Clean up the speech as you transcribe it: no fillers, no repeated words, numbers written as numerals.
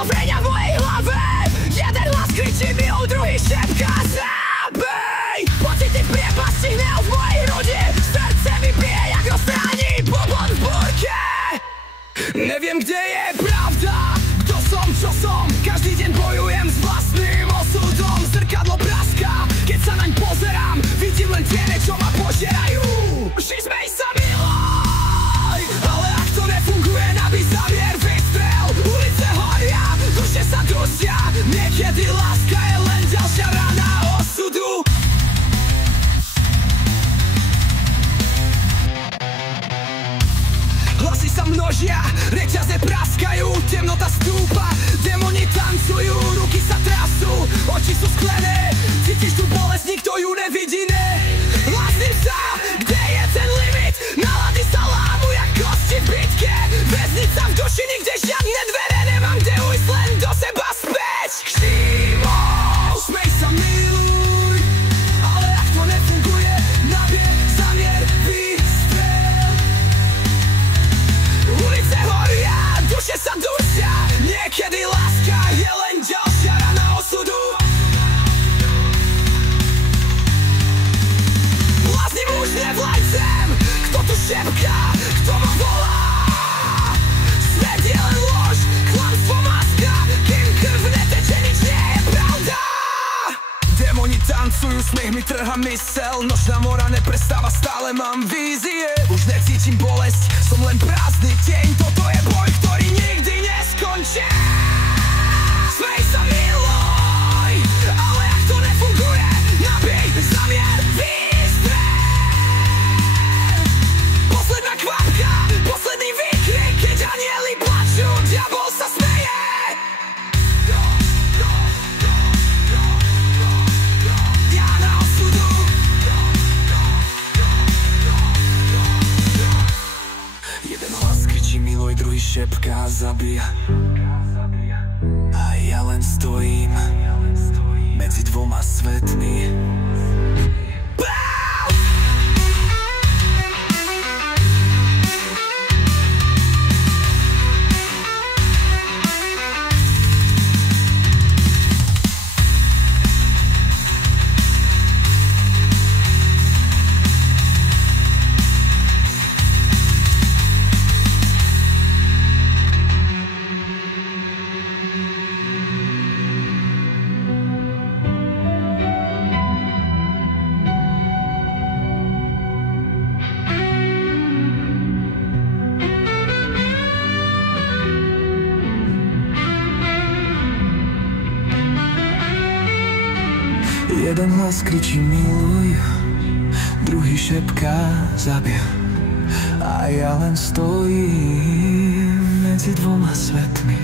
Uzlovenia v mojej hlave. Jeden hlas kričí milu, druhý šepká zabij. Pocity priepasti, hnev v mojej hrudi. Srdce mi bije jak rozhraní bubon v búrke. Neviem, kde je pravda, kto som, čo som. Každý deň bojujem s vlastným osudom. Zrkadlo praská, keď sa naň pozerám. Vidím len tiene, čo ma požierajú. Vždy smej sa miloj, ale ak to nefunguje, nabij závier, vystrel. Ulice horia, duše sa dusia. Niekedy láska je len ďalšia rana osudu. Hlasy sa množia, reťaze praskajú, temnota stúpa, démoni tancujú, ruky sa trasú, oči sú sklené, cítiš tú bolesť, nikto ju nevidí, ne? Hlasím sa, kde je ten limit, nálady sa lámu jak kosti v bitke, väznica v duši, nikde žiadne dvere, nemám kde ujsť len do seba späť. Kštímol, smej sa miluj, ale ak to nefunguje, nabie zamier, vystrel. Ulice horia, duše sa dusia, niekedy láska je len ďalšia rana osudu. Blázni muž, nevlaď zem, kto tu šepká, kto ma volá. Svet je len lož, klamstvo maska, kým krv neteče, nič nie je pravda. Démoni tancujú, smiech mi trhá mysel, nočná mora neprestáva, stále mám vízie. Už necítim bolesť, som len prázdny deň, toto je boj, ktorý nikdy neskončí. Smej sa miluj, ale ak to nefunguje, nabij zamier, vystrel. Posledná kvapka, posledný výkrik, keď anieli plačú, diabol sa smeje. Diana osudu. Jeden hlas kričí miluj, druhý šepká zabíja. A ja len stojím medzi dvoma svetmi. Jeden hlas kričí miluj, druhý šepká zabij. A ja len stojím medzi dvoma svetmi.